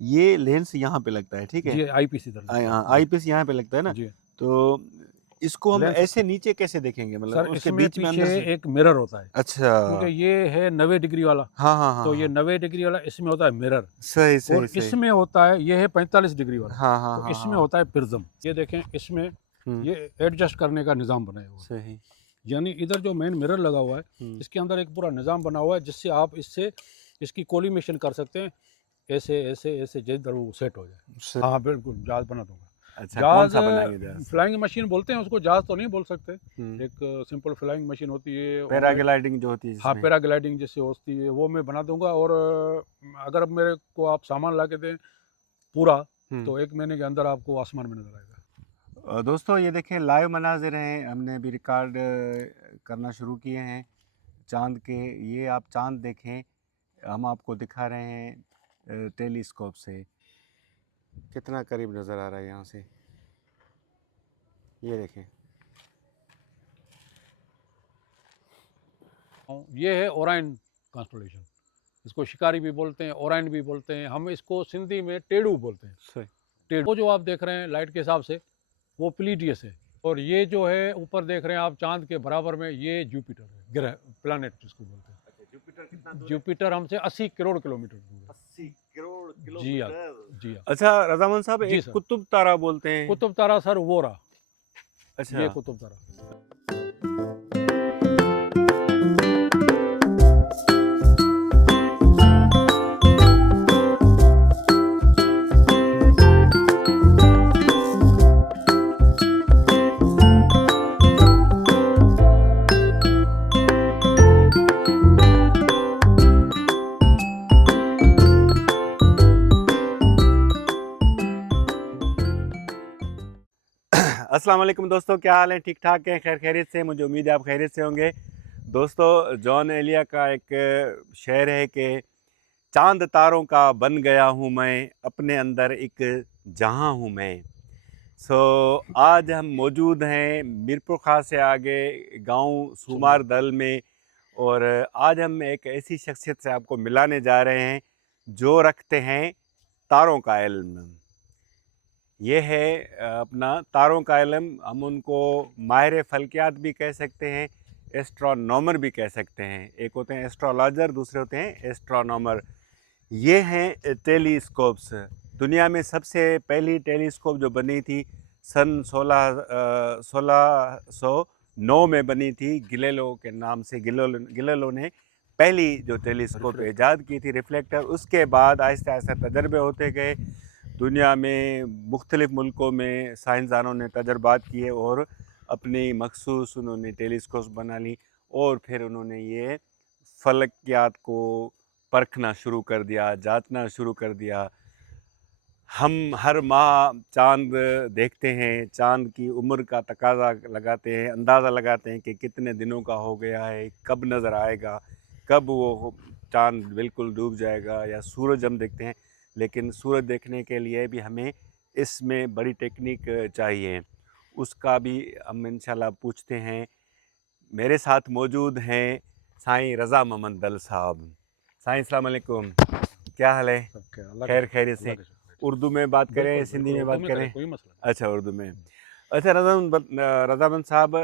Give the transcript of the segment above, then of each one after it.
ये लेंस यहाँ पे लगता है, ठीक है? जी, आईपीस इधर लगता है। हाँ, जी, आईपीस यहाँ पे लगता है ना? जी। तो इसको हम लेंस ऐसे नीचे कैसे देखेंगे, मतलब सर उसके इसमें बीच में पीछे अंदर से? एक मिरर होता है, क्योंकि अच्छा। ये है 90 डिग्री वाला, हाँ, हाँ, हाँ, तो ये हाँ। 90 डिग्री वाला इसमें होता है मिरर, सही, सही, और सही। इसमें होता है, ये है 45 डिग्री वाला, हाँ, हाँ, तो हाँ, इसमें हाँ। होता है प्रिज्म। ये देखें, इसमें हुँ, ये एडजस्ट करने का निज़ाम बनाया हुआ है। सही। यानी इधर जो मेन मिरर लगा हुआ है, हुँ, इसके अंदर एक पूरा निज़ाम बना हुआ है, जिससे आप इससे इसकी कोलिमेशन कर सकते हैं, ऐसे, ऐसे, ऐसे जिधर वो सेट हो जाए। स हाँ, बिल्कुल, जहाज़ बना दूँगा। अच्छा, जहाज़ कौन-सा बनाएँगे जहाज़? फ्लाइंग मशीन बोलते हैं उसको, जहाज़ तो नहीं बोल सकते। हुँ, एक सिंपल फ्लाइंग मशीन होती है, ऑनलाइन। पैराग्लाइडिंग जो होती है हाँ, जिसमें। पैराग्लाइडिंग जैसे होती है, वो मैं बना दूँगा, और अगर मेरे को आप सामान ला के दें पूरा, हुँ। तो 1 महीने के अंदर आपको आसमान में नज़र आएगा। दोस्तों ये देखें, लाइव मनाज़िर हैं, हमने अभी रिकॉर्ड करना शुरू किए हैं चाँद के। ये आप चाँद देखें, हम आपको दिखा रहे हैं टेलीस्कोप से। कितना करीब नज़र आ रहा है यहाँ से, ये देखें। ये है ओराइन कॉन्स्टेलेशन। इसको शिकारी भी बोलते हैं, ओराइन भी बोलते हैं, हम इसको सिंधी में टेढ़ू बोलते हैं। सही। टेढ़ू, वो जो आप देख रहे हैं लाइट के हिसाब से, वो प्लीटियस है, और ये जो है ऊपर देख रहे हैं आप चाँद के बराबर में, ये जुपिटर है, ग्रह, प्लैनेट जिसको बोलते हैं। अच्छा, जुपिटर कितना दूर है? जुपिटर हमसे 80 करोड़ किलोमीटर दूर है। 80 करोड़ जी हाँ, किलोमीटर। जी हाँ। अच्छा रज़ामंद साहब, जी एक सर। कुतुब तारा बोलते हैं। कुतुब तारा सर वो रहा, अच्छा। ये कुतुब तारा। अस्सलाम वालेकुम दोस्तों, क्या हाल है? ठीक ठाक हैं? खैर खैरियत से? मुझे उम्मीद है आप खैरियत से होंगे। दोस्तों, जॉन एलिया का एक शेर है कि चांद तारों का बन गया हूँ मैं, अपने अंदर एक जहां हूँ मैं। आज हम मौजूद हैं मीरपुर खां से आगे गांव सुमार। सुमार दल में, और आज हम एक ऐसी शख्सियत से आपको मिलाने जा रहे हैं जो रखते हैं तारों का इल्म। ये है अपना तारों का इल्म। हम उनको माहिर फ़ल्कियात भी कह सकते हैं, एस्ट्रोनॉमर भी कह सकते हैं। एक होते हैं एस्ट्रोलॉजर, दूसरे होते हैं एस्ट्रोनॉमर। ये हैं टेलीस्कोप्स। दुनिया में सबसे पहली टेलीस्कोप जो बनी थी सन 1609 में बनी थी, गिलेलो के नाम से। गिलेलो ने पहली जो टेलीस्कोप रिफ्लेक्टर। ईजाद की थी, रिफ्लेक्टर। उसके बाद आहिस्ता आहिस्ता तजर्बे होते गए। दुनिया में मुख्तलिफ़ मुल्कों में साइंसदानों ने तजर्बात किए और अपनी मखसूस उन्होंने टेलीस्कोप बना ली, और फिर उन्होंने ये फ़लकियात को परखना शुरू कर दिया, जांचना शुरू कर दिया। हम हर माह चाँद देखते हैं, चाँद की उम्र का तकाज़ा लगाते हैं, अंदाज़ा लगाते हैं कि कितने दिनों का हो गया है, कब नज़र आएगा, कब वो चाँद बिल्कुल डूब जाएगा। या सूरज हम देखते हैं, लेकिन सूरज देखने के लिए भी हमें इसमें बड़ी टेक्निक चाहिए। उसका भी हम इंशाल्लाह पूछते हैं। मेरे साथ मौजूद हैं साईं रज़ा मोहम्मद दल साहब। साईं अस्सलाम वालेकुम, क्या हाल है? सब क्या अल्लाह का खैर शुक्र, खैरियत अल्लाह से? का शुक्र है। उर्दू में बात करें, बिल्कुल, सिंधी बिल्कुल में उर्दू बात में करें, करें? कोई मसला नहीं। अच्छा, उर्दू में। अच्छा रज़ामंद साहब,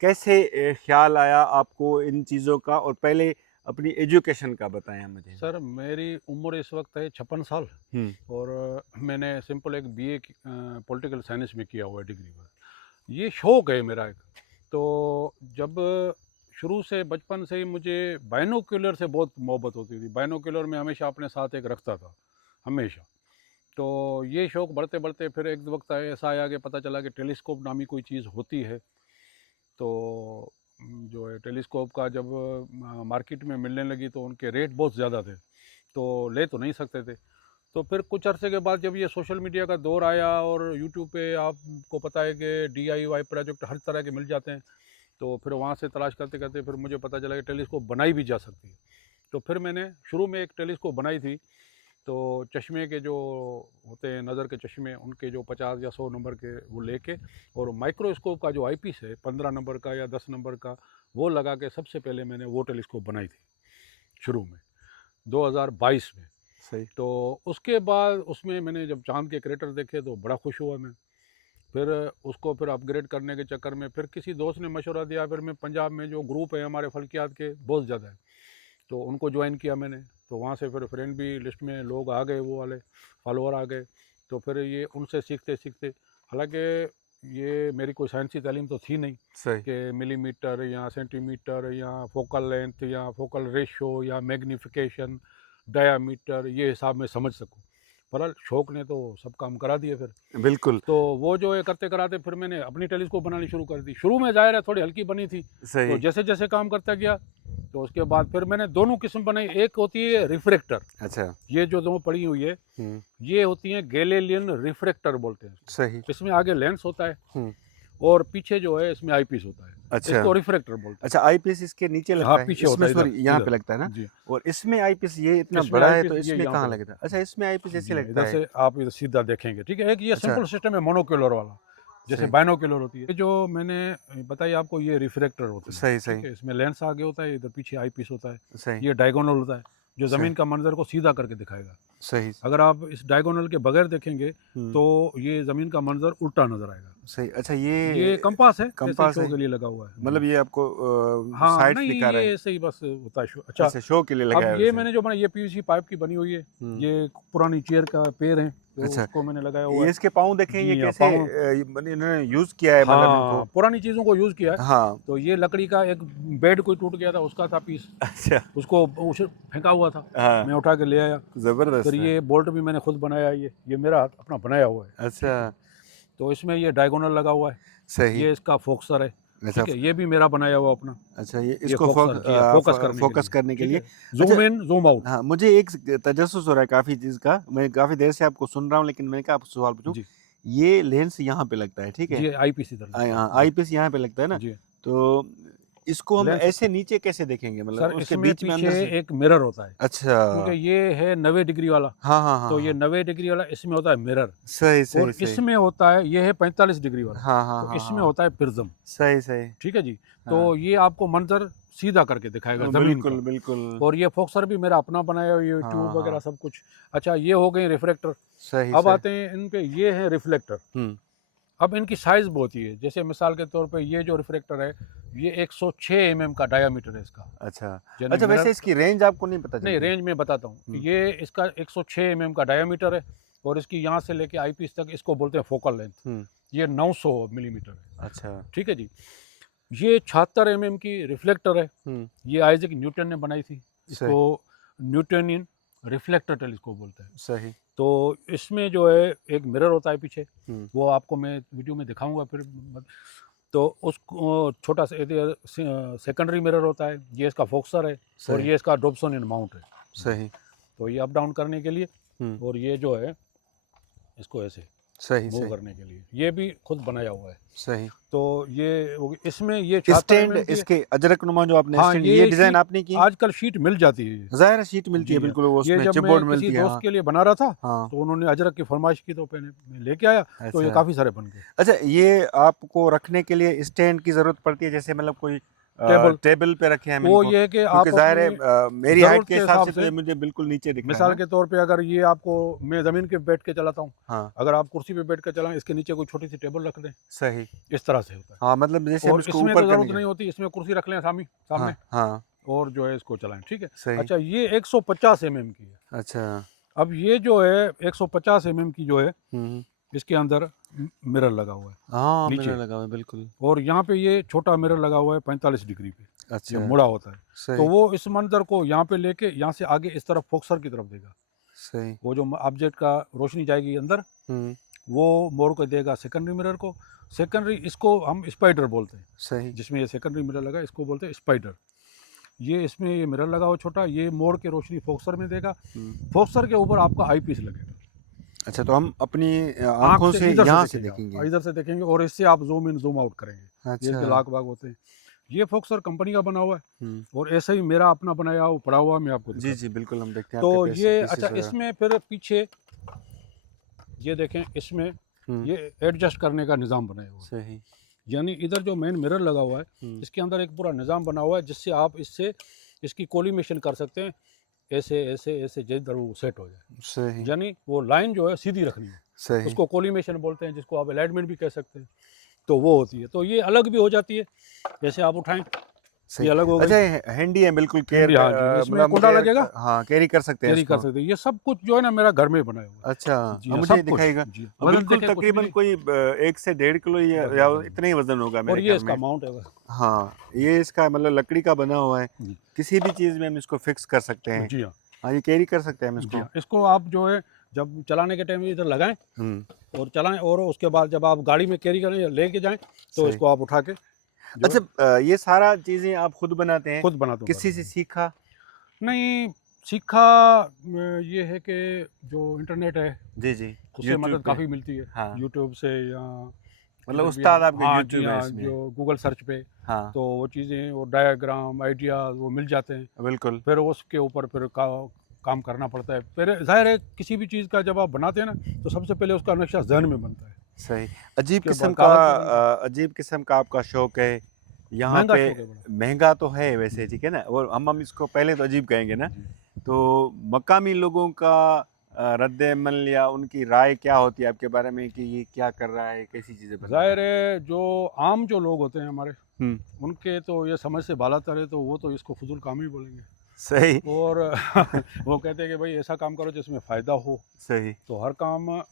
कैसे ख़्याल आया आपको इन चीज़ों का? और पहले अपनी एजुकेशन का बताएँ मुझे। सर मेरी उम्र इस वक्त है 56 साल, हुँ, और मैंने सिंपल एक बीए पॉलिटिकल साइंस में किया हुआ है डिग्री पर। ये शौक है मेरा एक। तो जब शुरू से बचपन से ही मुझे बाइनोक्यूलर से बहुत मोहब्बत होती थी। बाइनोक्यूलर में हमेशा अपने साथ एक रखता था, हमेशा। तो ये शौक बढ़ते बढ़ते फिर एक वक्त ऐसा आया कि पता चला कि टेलीस्कोप नामी कोई चीज़ होती है। तो जो है टेलीस्कोप का जब मार्केट में मिलने लगी, तो उनके रेट बहुत ज़्यादा थे, तो ले तो नहीं सकते थे। तो फिर कुछ अरसे के बाद जब ये सोशल मीडिया का दौर आया, और यूट्यूब पे आपको पता है कि डीआईवाई प्रोजेक्ट हर तरह के मिल जाते हैं, तो फिर वहाँ से तलाश करते करते फिर मुझे पता चला कि टेलीस्कोप बनाई भी जा सकती है। तो फिर मैंने शुरू में एक टेलीस्कोप बनाई थी। तो चश्मे के जो होते हैं, नज़र के चश्मे, उनके जो 50 या 100 नंबर के वो लेके, और माइक्रोस्कोप का जो आईपीस है 15 नंबर का या 10 नंबर का, वो लगा के सबसे पहले मैंने वो टेलीस्कोप बनाई थी शुरू में, 2022 में। सही। तो उसके बाद उसमें मैंने जब चाँद के क्रेटर देखे तो बड़ा खुश हुआ मैं। फिर उसको फिर अपग्रेड करने के चक्कर में फिर किसी दोस्त ने मशवरा दिया, फिर मैं पंजाब में जो ग्रुप है हमारे फल्कियात के बहुत ज़्यादा है, तो उनको ज्वाइन किया मैंने। तो वहाँ से फिर फ्रेंड भी लिस्ट में लोग आ गए, वो वाले फॉलोअर आ गए। तो फिर ये उनसे सीखते सीखते, हालांकि ये मेरी कोई साइंसी तालीम तो थी नहीं सही। कि मिलीमीटर या सेंटीमीटर या फोकल लेंथ या फोकल रेशो या मैग्नीफिकेशन, डायामीटर, ये हिसाब में समझ सकूं। पर शौक ने तो सब काम करा दिए फिर। बिल्कुल। तो वो जो है करते कराते फिर मैंने अपनी टेलीस्कोप बनानी शुरू कर दी। शुरू में ज़ाहिर है थोड़ी हल्की बनी थी, तो सही। जैसे जैसे काम करता गया तो उसके बाद फिर मैंने दोनों किस्म बनाई। एक होती है रिफ्रैक्टर, अच्छा। ये जो दो पड़ी हुई है, हुँ, ये होती है गैलीलियन रिफ्रैक्टर बोलते हैं इसको। सही। इसमें आगे लेंस होता है हुँ, और पीछे जो है इसमें आईपीस होता है, अच्छा। इसको रिफ्रैक्टर बोलते अच्छा, आईपीएस इसके नीचे हैं। हाँ, लगता है? पीछे होता इसमें है सॉरी इधर, यहाँ पे इधर। लगता है ना? जी, और इसमें आईपीएस ये इतना इसमें बड़ा है आईपीस तो ये इसमें यहाँ कहाँ पे लगता है? लगता अच्छा, है। इसमें आईपीएस ऐसे जी, लगता इधर है? से आप इधर सीधा देखेंगे, ठीक है। एक ये अच्छा, सिंपल सिस्टम है मोनोक्यूलर वाला, जैसे सही। बाइनोक्यूलर होती है। ये जो मैंने बताई आपको, ये रिफ्रैक्टर होते हैं, सही, ठीक सही, है। इसमें लेंस आगे होता है, इधर पीछे आईपीस होता है। सही, ये डायगोनल होता है, जो सही, ज़मीन का मंजर को सीधा करके दिखाएगा। सही। अगर आप इस डायगोनल के बगैर देखेंगे हुँ, तो ये ज़मीन का मंजर उल्टा नज़र आएगा। सही। अच्छा, ये ये कंपास है, ऐसे ही कंपास शो है? के लिए लगा हुआ है। मतलब जी। ये आपको हाँ, साइड्स नहीं दिखा रहा ये है? ऐसे ही बस होता है शो। अच्छा, अच्छा, शो के लिए अब लगाया है ये वैसे? मैंने जो बनाया, ये पीवीसी पाइप की बनी हुई है। हुँ, ये पुरानी चेयर का पैर है, तो अच्छा। उसको मैंने लगाया हुआ ये है। इसके पाँव देखें, ये जी हाँ, कैसे पाँव। मतलब इन्होंने यूज़ किया है मतलब हाँ, इनको? पुरानी चीज़ों को यूज़ किया है। हाँ, तो ये लकड़ी का एक बेड कोई टूट गया था, उसका था पीस, अच्छा, उसको उसे फेंका हुआ था, हाँ, मैं उठा के ले आया। फिर ज़बरदस्त है। ये बोल्ट भी मैंने खुद बनाया है, ये मेरा अपना बनाया हुआ है, अच्छा, ठीक है। तो इसमें ये डायगोनल लगा हुआ है, सही। ये इसका फोकसर है, अच्छा, ठीक है। ये भी मेरा बनाया हुआ अपना, अच्छा, ये ये इसको फोकसर जी हाँ, फोकस करने के फ़ोकस लिए, करने के ठीक लिए। है। अच्छा, ज़ूम इन, ज़ूम आउट। हाँ, मुझे एक तजस्सुस हो रहा है काफ़ी चीज़ का। मैं काफ़ी देर से आपको सुन रहा हूँ, लेकिन मैंने कहा आपसे सवाल पूछूँ। जी, ये लेंस यहाँ पे लगता है, ठीक है? जी आईपीस इधर लगता है। हाँ, जी, आईपीस यहाँ पे लगता है ना? जी। तो इसको हम लेंस ऐसे नीचे कैसे देखेंगे? मतलब सर, उसके इसमें बीच में पीछे अंदर से? एक मिरर होता है, क्योंकि अच्छा। ये है 90 डिग्री वाला। हाँ, हाँ, हाँ, तो ये हाँ। 90 डिग्री वाला इसमें होता है मिरर, सही, और सही, सही। इसमें होता है, ये है 45 डिग्री वाला, हाँ, हाँ, तो हाँ, इसमें हाँ। होता है प्रिज्म, सही, सही। ठीक है जी। हाँ। तो ये आपको मंजर सीधा करके दिखाएगा ज़मीन बिल्कुल, का। बिल्कुल। और ये फोक्सर भी मेरा अपना बनाया हुआ, ये हाँ, ट्यूब वगैरह हाँ। सब कुछ। अच्छा, ये हो गए रिफ्लेक्टर। सही, अब सही। आते हैं इन पे, ये है रिफ्लेक्टर। हुँ, अब इनकी साइज़ बहुत ही है, जैसे मिसाल के तौर पे ये जो रिफ्लेक्टर है, ये 106 एमएम का डायामीटर है इसका, अच्छा। यानी अच्छा, वैसे मिरर। इसकी रेंज आपको नहीं पता नहीं, चलती? रेंज में बताता हूँ। हुँ, ये इसका 106 एमएम का डायामीटर है, और इसकी यहाँ से लेके आईपीस तक इसको बोलते हैं फोकल लेंथ। हुँ। ये 900 मिलीमीटर है, अच्छा। ठीक है जी। ये 76 एमएम की रिफ्लेक्टर है, हुँ, ये आइजैक न्यूटन ने बनाई थी। सही, इसको न्यूटनियन रिफ्लेक्टर टेलीस्कोप बोलते हैं। सही। तो इसमें जो है एक मिरर होता है पीछे, हुँ, वो आपको मैं वीडियो में दिखाऊंगा फिर। तो उसको छोटा सा सेकेंडरी मिरर होता है, ये इसका फोक्सर है, और सही, ये इसका डोप्सोनियन माउंट है। जी। सही। तो ये अप डाउन करने के लिए, हुँ, और ये जो है इसको ऐसे सही, मूव सही, करने के लिए, ये भी खुद बनाया हुआ है। सही। तो ये इसमें ये 76 स्टैंड एमएम की है। इसके अजरकनुमा जो आपने हाँ, स्टैंड ये ये डिज़ाइन शीट आपने की? आजकल शीट मिल जाती है। ज़ाहिर है शीट मिलती है जी हाँ, बिल्कुल वो ये उसमें जब मैं चिपबोर्ड किसी मिलती है, दोस्त हाँ। के लिए बना रहा था, हाँ, तो उन्होंने अजरक की फरमाइश की, तो मैं लेके आया, तो ये अच्छा। काफ़ी सारे बन गए। अच्छा, ये आपको रखने के लिए स्टैंड की ज़रूरत पड़ती है, जैसे मतलब कोई टेबल, टेबल पे रखें हम वो इनको? ये है कि क्योंकि आप ज़ाहिर है अपनी मेरी हाइट ज़रूरत के के हिसाब हिसाब से तो से, ये मुझे बिल्कुल नीचे दिख रहा है मिसाल ना? के तौर पे, अगर ये आपको, मैं ज़मीन पे बैठ के चलाता हूँ, हाँ, अगर आप कुर्सी पे बैठ के चलाएं, इसके नीचे कोई छोटी सी टेबल रख दें, सही। इस तरह से होता है। हाँ, मतलब जैसे हम और इसको इसमें ऊपर तो करने ज़रूरत के नहीं होती, इसमें कुर्सी रख लें सामने हाँ, सामने, हाँ, और जो है इसको चलाएं, ठीक है। सही। अच्छा, ये 150 एमएम की है। अच्छा। अब ये जो है 150 एमएम की जो है, हुँ, हुँ। इसके अंदर मिरर लगा हुआ है हाँ, मिरर नीचे, लगा हुआ है, बिल्कुल। और यहाँ पे ये छोटा मिरर लगा हुआ है 45 डिग्री पे, ये अच्छा, मुड़ा होता है। तो सही, वो इस मंजर को यहाँ पे लेके, यहाँ से आगे इस तरफ फोक्सर की तरफ देगा। सही। वो जो ऑब्जेक्ट का रोशनी जाएगी अंदर, हुँ, वो मोड़ को देगा सेकेंडरी मिरर को। सेकेंडरी, इसको हम स्पाइडर बोलते हैं, सही। जिसमें ये सेकेंडरी मिरर लगा, इसको बोलते हैं स्पाइडर। ये इसमें ये मिरर लगा हुआ छोटा, ये मोड़ के रोशनी फोक्सर में देगा। हुँ। फोक्सर के ऊपर आपका आई पीस लगेगा, अच्छा, तो हम अपनी आँख आँखों से से इधर से यहाँ से देखेंगे देखेंगे। आप, इधर से देखेंगे, और इससे आप जूम इन जूम आउट करेंगे। ये अच्छा। इसके लाख भाग होते हैं। ये फोक्सर कंपनी का बना हुआ है, हुँ। और ऐसा ही मेरा अपना बनाया हुआ पड़ा हुआ, मैं आपको जी, दिखाता जी, बिल्कुल हम देखते हैं हूँ। आपके तो ये, पीसेस अच्छा, वगैरह। इसमें फिर पीछे ये देखें, इसमें हुँ, ये एडजस्ट करने का निज़ाम बनाया हुआ है। सही। यानी इधर जो मेन मिरर लगा हुआ है, हुँ, इसके अंदर एक पूरा निज़ाम बना हुआ है, जिससे आप इससे इसकी कोलिमेशन कर सकते हैं। ऐसे ऐसे ऐसे जिधर वो सेट हो जाए, सही यानी वो लाइन जो है सीधी रखनी है। सही उसको कोलिमेशन बोलते हैं, जिसको आप अलाइनमेंट भी कह सकते हैं। तो वो होती है, तो ये अलग भी हो जाती है। जैसे आप उठाएं, सही। ये अलग हो गई। अच्छा, ये हैंडी है बिल्कुल, केयर हैंडी, हाँ जी, इसमें मतलब कुंडा केयर, लगेगा, हाँ कैरी कर सकते हैं कैरी कर इसको। सकते हैं। ये सब कुछ जो है ना मेरा घर में बनाया हुआ अच्छा, है। जी हाँ हाँ, मुझे सब कुछ। दिखाएगा। जी, वजन बिल्कुल देखें कुछ भी तकरीबन नहीं। कोई 1 से 1.5 किलो बस या बस बस इतना ही वजन होगा और मेरे ये ख्याल इसका में। माउंट है बस। हाँ, ये इसका मतलब लकड़ी का बना हुआ है, जी किसी भी चीज़ में हम इसको फिक्स कर सकते हैं। जी हाँ। हाँ, ये कैरी कर सकते हैं हम जी इसको। हाँ, इसको आप जो है जब चलाने के टाइम इधर लगाएं हुँ, और चलाएं, और उसके बाद जब आप गाड़ी में कैरी करें या लेके जाएं तो सही। इसको आप उठा के जो है अच्छा, ये सारा चीज़ें आप खुद बनाते हैं? खुद बनाता हूँ घर किसी में। से सीखा? नहीं, सीखा ये है कि जो इंटरनेट है जी, जी, उससे यूट्यूब मदद पे। काफ़ी मिलती है। हाँ, यूट्यूब से या मतलब किधर भी उस्ताद आप, आपके हाँ जी यूट्यूब है हाँ, इसमें। जो गूगल सर्च पे हाँ, तो वो चीज़ें, वो डायग्राम आइडियाज़ वो मिल जाते हैं। बिल्कुल, फिर उसके ऊपर फिर काम करना पड़ता है। फिर ज़ाहिर है किसी भी चीज़ का जब आप बनाते हैं ना तो सबसे पहले उसका नक्शा ज़हन में बनता है, सही। उसके बाद कागज़ पे बनता है। अजीब किस्म का आपका शौक है। यहाँ महंगा पे शौक है बड़ा। महँगा तो है वैसे, जी ठीक है ना? और हम इसको पहले तो अजीब कहेंगे ना? जी। तो मकामी लोगों का रद्द-ए-अमल या उनकी राय क्या होती है आपके बारे में कि ये क्या कर रहा है, कैसी चीज़ें बना रहा ज़ाहिर है? है जो आम जो लोग होते हैं हमारे, हुँ, उनके तो ये समझ से बालातर है, तो वो तो इसको फ़ुज़ूल काम ही बोलेंगे। सही, और वो कहते हैं कि भाई ऐसा काम करो जिसमें फ़ायदा हो। सही। तो हर काम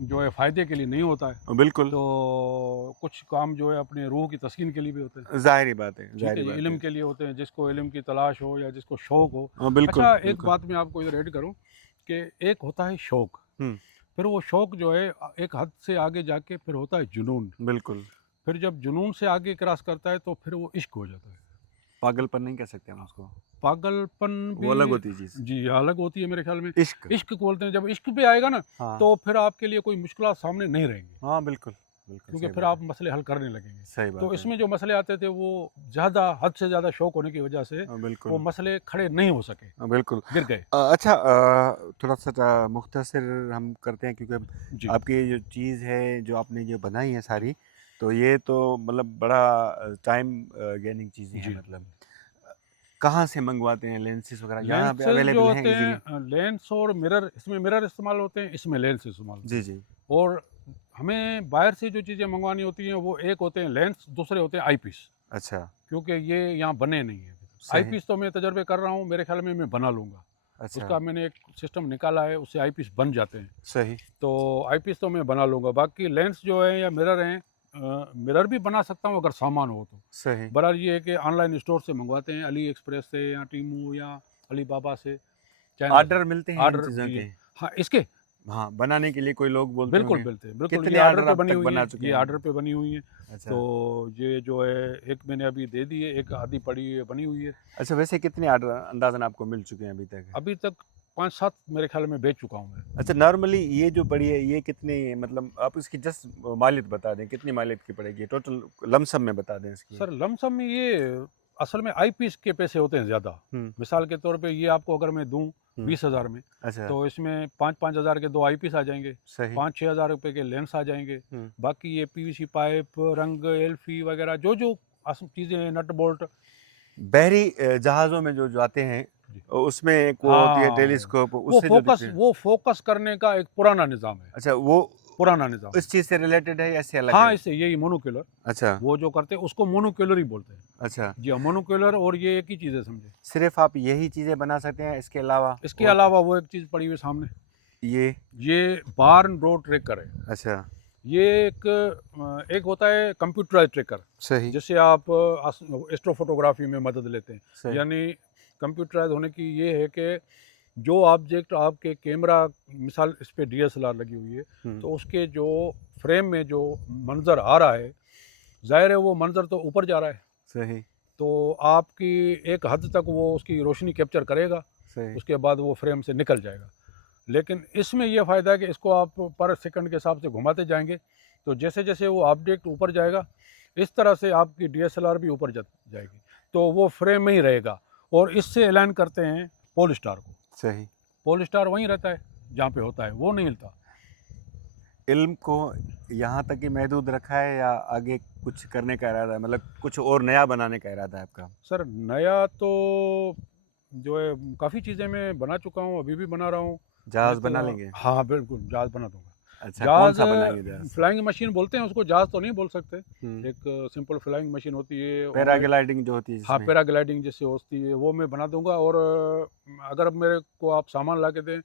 जो है फ़ायदे के लिए नहीं होता है। बिल्कुल, तो कुछ काम जो है अपने रूह की तस्कीन के लिए भी होते हैं। ज़ाहिर-सी बात है, ठीक ज़ाहिर-सी है जी, बात इल्म है। के लिए होते हैं, जिसको इल्म की तलाश हो या जिसको शौक़ हो। बिल्कुल, अच्छा, एक बिल्कुल। बात मैं आपको इधर ऐड करूँ कि एक होता है शौक़, हुँ, फिर वो शौक़ जो है एक हद से आगे जाके फिर होता है जुनून। बिल्कुल। फिर जब जुनून से आगे क्रॉस करता है तो फिर वो इश्क हो जाता है। पागलपन नहीं कह सकते हम उसको, पागलपन वो भी अलग होती है चीज़। जी अलग होती है मेरे ख्याल में। इश्क, इश्क को बोलते हैं, जब इश्क पे आएगा ना हाँ। तो फिर आपके लिए कोई मुश्किलात सामने नहीं रहेंगी, हाँ, बिल्कुल, बिल्कुल, क्योंकि सही फिर बात है। आप मसले हल करने लगेंगे। सही तो बात है। इसमें जो मसले आते थे वो ज़्यादा हद से ज़्यादा शौक़ होने की वजह से वो बिल्कुल। मसले खड़े नहीं हो सके, बिल्कुल। गिर गए। अच्छा, थोड़ा-सा मुख्तसर हम करते हैं क्योंकि अब जी, आपकी ये जो चीज़ है, जो आपने ये बनाई है सारी, तो ये तो मतलब बड़ा टाइम गेनिंग चीज़ें हैं जी। मतलब। अ, कहाँ से मंगवाते हैं लेंसेज़ वगैरह? यहाँ पे लेंसेज़ जो अवेलेबल हैं होते हैं ईज़िली? लेंस और मिरर, इसमें मिरर इस्तेमाल होते हैं, इसमें लेंस इस्तेमाल होते जी, हैं। जी। और हमें बाहर से जो चीज़ें मंगवानी होती हैं वो एक होते हैं लेंस, दूसरे होते हैं आई पीस, अच्छा, क्योंकि ये यहाँ बने नहीं हैं अभी तक। आई सही। पीस तो मैं तजर्बे कर रहा हूँ, मेरे ख्याल में मैं बना लूँगा। अच्छा, उसका मैंने एक सिस्टम निकाला है, उससे आई पीस बन जाते हैं। सही, तो आई पीस तो मैं बना लूँगा। बाकी लेंस जो है या मिरर हैं, मिरर भी बना सकता हूँ अगर सामान हो तो। सही। बहरहाल ये है कि ऑनलाइन स्टोर से मंगवाते हैं, अली एक्सप्रेस से या टीमू या अलीबाबा से, चाइना से। ऑर्डर मिलते हैं इन ऑर्डर चीज़ों जी, के? हाँ, इसके हाँ, बनाने के लिए कोई लोग बोलते बिल्कुल होंगे। मिलते हैं, बिल्कुल ये कितने ऑर्डर ऑर्डर पे अब बनी तक हुई बना हैं, चुके ये हैं? ऑर्डर पे बनी हुई हैं। तो अच्छा। ये जो है एक मैंने अभी दे दी है, एक आधी पड़ी है, बनी हुई है। अच्छा, वैसे कितने ऑर्डर अंदाज़न आपको मिल चुके हैं अभी तक? अभी तक 5-7 मेरे ख्याल में बेच चुका हूँ मैं। अच्छा, नॉर्मली ये जो पड़ी है, ये कितनी, मतलब आप इसकी जस्ट मालियत बता दें, कितनी मालियत की पड़ेगी? टोटल लमसम में बता दें इसकी। सर लमसम में ये असल में आई पीस के पैसे होते हैं ज़्यादा। हुँ, मिसाल के तौर पे ये आपको अगर मैं दूँ हुँ। 20,000 में, अच्छा, तो इसमें 5-5 हज़ार के 2 आई पीस आ जाएँगे, सही। 5-6 हज़ार रुपए के लेंस आ जाएँगे। हुँ। बाकी ये पीवीसी पाइप, रंग, एल्फी वगैरह जो-जो चीज़ें हैं, नट बोल्ट। बहरी जहाज़ों में जो जाते हैं, जी। उसमें एक वो होती है हाँ, टेलीस्कोप, उससे जो दिखते हैं। वो फ़ोकस करने का एक पुराना निज़ाम है, अच्छा, वो पुराना निज़ाम है। इस चीज़ से रिलेटेड है या इससे अलग हाँ, है? इससे यही मोनोक्यूलर, अच्छा, वो जो करते हैं उसको मोनोक्यूलर ही बोलते हैं। अच्छा। जी हाँ, मोनोक्यूलर और ये एक ही चीज़ है समझे। सिर्फ़ आप यही चीज़ें बना सकते हैं, इसके अलावा इसके और अलावा वो एक चीज़ पड़ी हुई है सामने, ये? ये बार्न रो ट्रैकर है। अच्छा, ये एक होता है कंप्यूटराइज़्ड ट्रैकर, सही, जिससे आप एस्ट्रोफ़ोटोग्राफ़ी में मदद लेते हैं। सही। यानी कंप्यूटराइज़ होने की ये है कि जो ऑब्जेक्ट आपके कैमरा, मिसाल इस पे डीएसएलआर लगी हुई है, हुँ, तो उसके जो फ्रेम में जो मंज़र आ रहा है, ज़ाहिर है वो मंज़र तो ऊपर जा रहा है, सही, तो आपकी एक हद तक वो उसकी रोशनी कैप्चर करेगा, सही। उसके बाद वो फ्रेम से निकल जाएगा। लेकिन इसमें ये फ़ायदा है कि इसको आप पर सेकंड के हिसाब से घुमाते जाएँगे, तो जैसे-जैसे वो ऑब्जेक्ट ऊपर जाएगा, इस तरह से आपकी डीएसएलआर भी ऊपर जाएगी। तो वो फ्रेम में ही रहेगा, और इससे अलाइन करते हैं पोलस्टार को। सही। पोलस्टार वहीं रहता है, जहाँ पे होता है, वो नहीं हिलता। इल्म को यहाँ तक ही महदूद रखा है या आगे कुछ करने का इरादा है? मतलब कुछ और नया बनाने का इरादा है आपका? सर नया तो जो है काफ़ी चीज़ें मैं बना चुका हूँ, अभी भी बना रहा हूँ। जहाज़ जिस बना तरह लेंगे? हाँ, बिल्कुल जहाज़ बना दूँगा। अच्छा, जहाज़ कौन-सा बनाएँगे जहाज़? फ्लाइंग मशीन बोलते हैं उसको, जहाज़ तो नहीं बोल सकते। हुँ, एक सिंपल फ्लाइंग मशीन होती है ऑनलाइन। पैराग्लाइडिंग जो होती है हाँ, जिसमें? पैराग्लाइडिंग जिससे होती है वो मैं बना दूँगा। और अगर मेरे को आप सामान ला के दें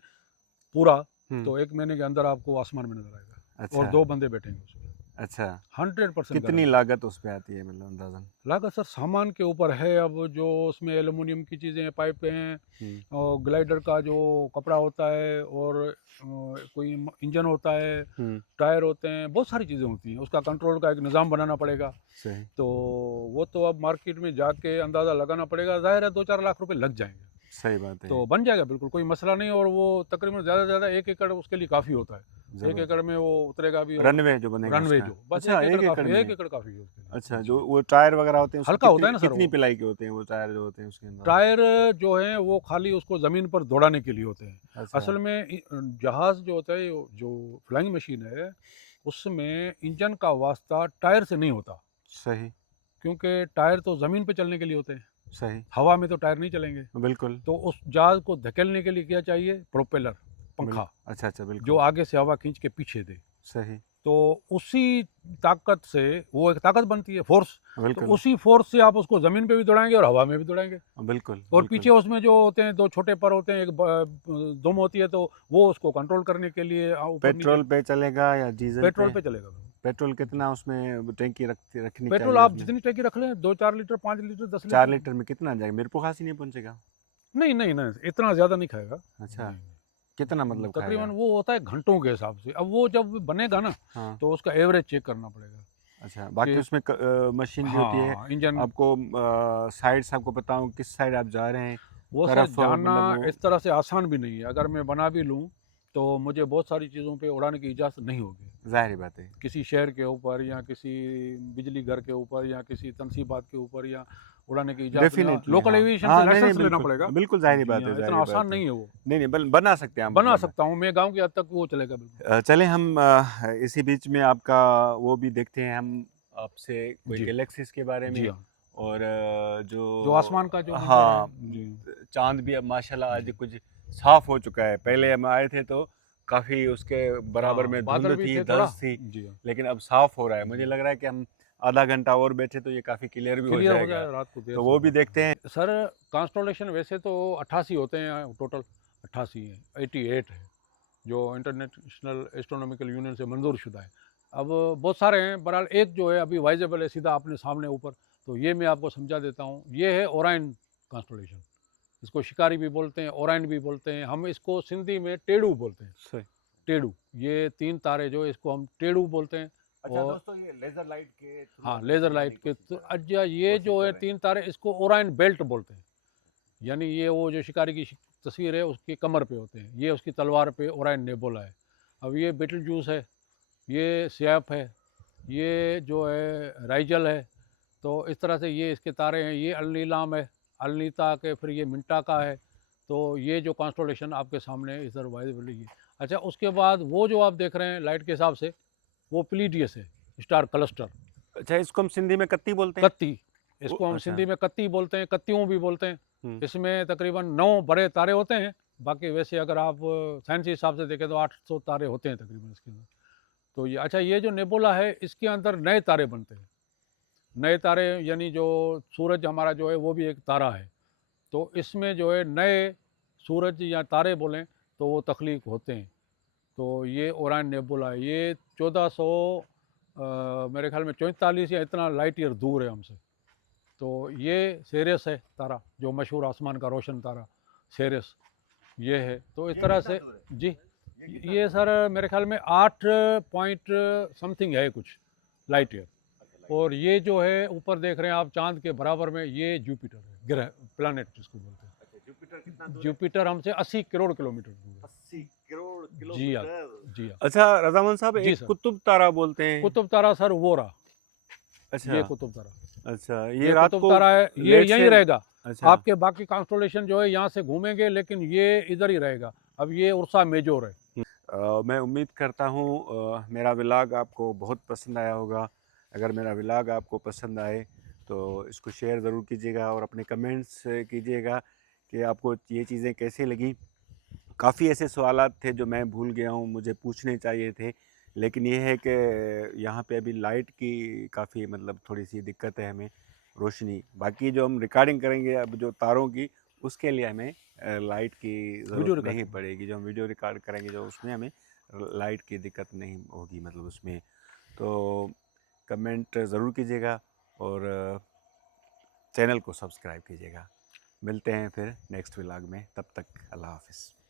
पूरा, हुँ, तो 1 महीने के अंदर आपको आसमान में नज़र आएगा और अच्छा, 2 बंदे बैठेंगे उसमें। अच्छा। 100% कितनी गारंटी। लागत उस पे आती है मतलब अंदाज़न? लागत सर सामान के ऊपर है। अब जो उसमें एल्युमिनियम की चीज़ें हैं, पाइपें हैं, हुँ, और ग्लाइडर का जो कपड़ा होता है, और कोई इंजन होता है, हुँ, टायर होते हैं, बहुत सारी चीज़ें होती हैं। उसका कंट्रोल का एक निज़ाम बनाना पड़ेगा। सही, तो वो तो अब मार्केट में जाके अंदाज़ा लगाना पड़ेगा। ज़ाहिर है 2-4 लाख रुपए लग जाएँगे। सही बात है तो ये, बन जाएगा बिल्कुल, कोई मसला नहीं। और वो तकरीबन ज़्यादा से ज़्यादा 1 एकड़ उसके लिए काफ़ी होता है। 1 ज़रूर। एकड़ में वो उतरेगा भी। और रनवे जो बनेगा रनवे उसका? जो, बस अच्छा, 1 एकड़ 1 एकड़ काफ़ी है, 1 में? एकड़ काफ़ी है उसके लिए। अच्छा, जो जी। वो टायर वगैरह होते हैं उसकी हल्का होता है कितनी ना सर कितनी वो। पिलाई के होते हैं वो टायर जो होते हैं उसके अंदर? टायर जो हैं वो खाली उसको ज़मीन पर दौड़ाने के लिए होते हैं। अच्छा, असल में जहाज़ जो होता है, जो फ्लाइंग मशीन है, उसमें इंजन का वास्ता टायर से नहीं होता। सही, क्योंकि टायर तो ज़मीन पे चलने के लिए होते हैं, सही, हवा में तो टायर नहीं चलेंगे। बिल्कुल, तो उस जहाज़ को धकेलने के लिए क्या चाहिए? प्रोपेलर, पंखा, अच्छा, अच्छा, जो बिल्कुल, आगे से हवा खींच के पीछे दे। सही, तो उसी ताकत से वो एक ताकत बनती है, फ़ोर्स। तो बिल्कुल, उसी फ़ोर्स से आप उसको ज़मीन पे भी दौड़ाएँगे और हवा में भी दौड़ाएँगे। बिल्कुल, और पीछे बिल्कुल। उसमें जो होते हैं 2 छोटे पर होते हैं, एक दुम होती है, तो वो उसको कंट्रोल करने के लिए ऊपर-नीचे। पेट्रोल पे चलेगा या डीज़ल पेट्रोल पे? पे चलेगा वो। पेट्रोल जी। कितना उसमें टंकी रखनी पेट्रोल चाहिए आप उसमें? जितनी टंकी रख लें, 2-4 लीटर, 5 लीटर, 10 4 लीटर। लीटर में कितना आ जाएगा? मेरे को खास ही नहीं पहुँचेगा? नहीं, नहीं, नहीं, इतना ज़्यादा नहीं खाएगा। अच्छा, नहीं, नहीं। कितना मतलब तकरीबन खाएगा? वो होता है घंटों के हिसाब से। अब वो जब बनेगा ना, हाँ, तो उसका एवरेज चेक करना पड़ेगा अच्छा, बाकी कि उसमें मशीन भी होती है, हाँ, इंजन। आपको साइड्स आपको पता हो किस साइड आप जा रहे हैं, वो सर तरफ जानना मतलब वो इस तरह से आसान भी नहीं है। अगर मैं बना भी लूँ, तो मुझे बहुत सारी चीज़ों पे उड़ाने की इजाज़त नहीं होगी। ज़ाहिर-सी बात है। किसी शहर के ऊपर, या किसी बिजली घर के ऊपर, या किसी तनसीबात के ऊपर, या उड़ाने की इजाज़त नहीं। डेफ़िनेटली लोकल हाँ। एविएशन से हाँ, नहीं, नहीं, लाइसेंस लेना बिल्कुल, पड़ेगा। बिल्कुल ज़ाहिर-सी जी बात है हाँ, ज़ाहिर-सी इतना आसान बात है। नहीं है वो। नहीं, नहीं बना सकते हैं हम बना मतलब। सकता हूँ मैं, गाँव की हद तक वो चलेगा बिल्कुल। चलें हम इसी बीच में आपका वो भी देखते हैं हम आपसे कोई जी, गैलेक्सीज़ के बारे जी में हाँ। और जो आसमान का जो मंज़र है। हाँ, जी, चाँद भी अब माशाल्लाह आज जी। कुछ साफ़ हो चुका है। पहले हम आए थे तो काफ़ी उसके बराबर हाँ, में बादल धुंध भी थी, थे थोड़ा। धँस थी, जी हाँ, लेकिन अब साफ़ हो रहा है। मुझे जी। लग रहा है कि हम आधा घंटा और बैठे तो ये काफ़ी क्लियर भी हो क्लियर हो जाएगा। जाए, रात को देर तो से वो भी बहुत देखते हैं। है। सर कॉन्स्टेलेशन वैसे तो 88 होते हैं टोटल, 88 हैं, 88 है, जो इंटरनेशनल एस्ट्रोनॉमिकल यूनियन से मंजूर शुदा है। अब बहुत सारे हैं, बहरहाल एक जो है अभी वाइजेबल है सीधा अपने सामने ऊपर, तो ये मैं आपको समझा देता हूँ। ये है ओराइन कॉन्स्टेलेशन। इसको शिकारी भी बोलते हैं, ओराइन भी बोलते हैं, हम इसको सिंधी में टेढ़ू बोलते हैं। सही। टेढ़ू, ये 3 तारे जो इसको हम टेढ़ू बोलते हैं। अच्छा और दोस्तों ये लेज़र लाइट के थ्रू हाँ, आपको लेज़र समझाने लाइट की के कोशिश तो कर रहे हैं। अच्छा, ये कोशिश जो कर है रहे हैं। 3 तारे, इसको ओराइन बेल्ट बोलते हैं। यानी ये वो जो शिकारी की तस्वीर है उसकी कमर पे होते हैं, ये उसकी तलवार पे ओराइन नेबुला है। अब ये बिटलजूस है, ये स्याप है, ये जो है राइजल है। तो इस तरह से ये इसके तारे हैं। ये अलनीलाम है, अलनीता के, फिर ये मिंटाका है। तो ये जो कॉन्स्टेलेशन आपके सामने है इधर वाइजिबल है। अच्छा, उसके बाद वो जो आप देख रहे हैं लाइट के हिसाब से, वो प्लीडियस है, स्टार क्लस्टर। अच्छा इसको हम सिंधी में कत्ती बोलते हैं? कत्ती, इसको हम अच्छा। सिंधी में कत्ती बोलते हैं, कत्तियों भी बोलते हैं। हुँ। इसमें तकरीबन 9 बड़े तारे होते हैं। बाकी वैसे अगर आप साइंसी हिसाब से देखें तो 800 तारे होते हैं तकरीबन इसके अंदर। तो ये अच्छा, ये जो नेबुला है इसके अंदर नए तारे बनते हैं। नए तारे यानी जो सूरज हमारा जो है वो भी एक तारा है। तो इसमें जो है नए सूरज या तारे बोलें तो वो तख्लीक होते हैं। तो ये ओराइन नेबुला है। ये 1400 मेरे ख्याल में 44 या इतना लाइट ईयर दूर है हमसे। तो ये सेरेस है तारा, जो मशहूर आसमान का रोशन तारा सेरेस, ये है। तो इस तरह से जी, ये सर मेरे ख्याल में 8 पॉइंट समथिंग है कुछ लाइट ईयर। और ये जो है ऊपर देख रहे हैं आप चांद के बराबर में, ये जुपिटर है, ग्रह, प्लैनेट जिसको बोलते हैं। अच्छा जुपिटर कितना दूर है? जुपिटर हमसे 80 करोड़ किलोमीटर दूर है। 80 करोड़ जी हाँ, किलोमीटर। जी हाँ। अच्छा रज़ामंद साहब जी एक सर। कुतुब तारा बोलते हैं। कुतुब तारा सर वो रहा, अच्छा, ये कुतुब तारा। अच्छा ये ये रात कुतुब को तारा है, ये लेट यहीं से रहेगा। अच्छा आपके बाकी कॉन्स्टेलेशन जो है यहाँ से घूमेंगे, लेकिन ये इधर ही रहेगा। अब ये उर्सा मेजोर है। मैं उम्मीद करता हूँ मेरा व्लॉग आपको बहुत पसंद आया होगा। अगर मेरा व्लॉग आपको पसंद आए तो इसको शेयर ज़रूर कीजिएगा और अपने कमेंट्स कीजिएगा कि आपको ये चीज़ें कैसी लगी। काफ़ी ऐसे सवालात थे जो मैं भूल गया हूँ, मुझे पूछने चाहिए थे, लेकिन ये है कि यहाँ पे अभी लाइट की काफ़ी मतलब थोड़ी-सी दिक्कत है हमें, रोशनी। बाकी जो हम रिकॉर्डिंग करेंगे अब जो तारों की, उसके लिए हमें लाइट की ज़रूरत वीडियो नहीं रिकॉर्डिंग। पड़ेगी। जो हम वीडियो रिकॉर्ड करेंगे जो उसमें हमें लाइट की दिक्कत नहीं होगी मतलब उसमें। तो कमेंट ज़रूर कीजिएगा और चैनल को सब्सक्राइब कीजिएगा। मिलते हैं फिर नेक्स्ट व्लॉग में, तब तक अल्लाह हाफ़िज़।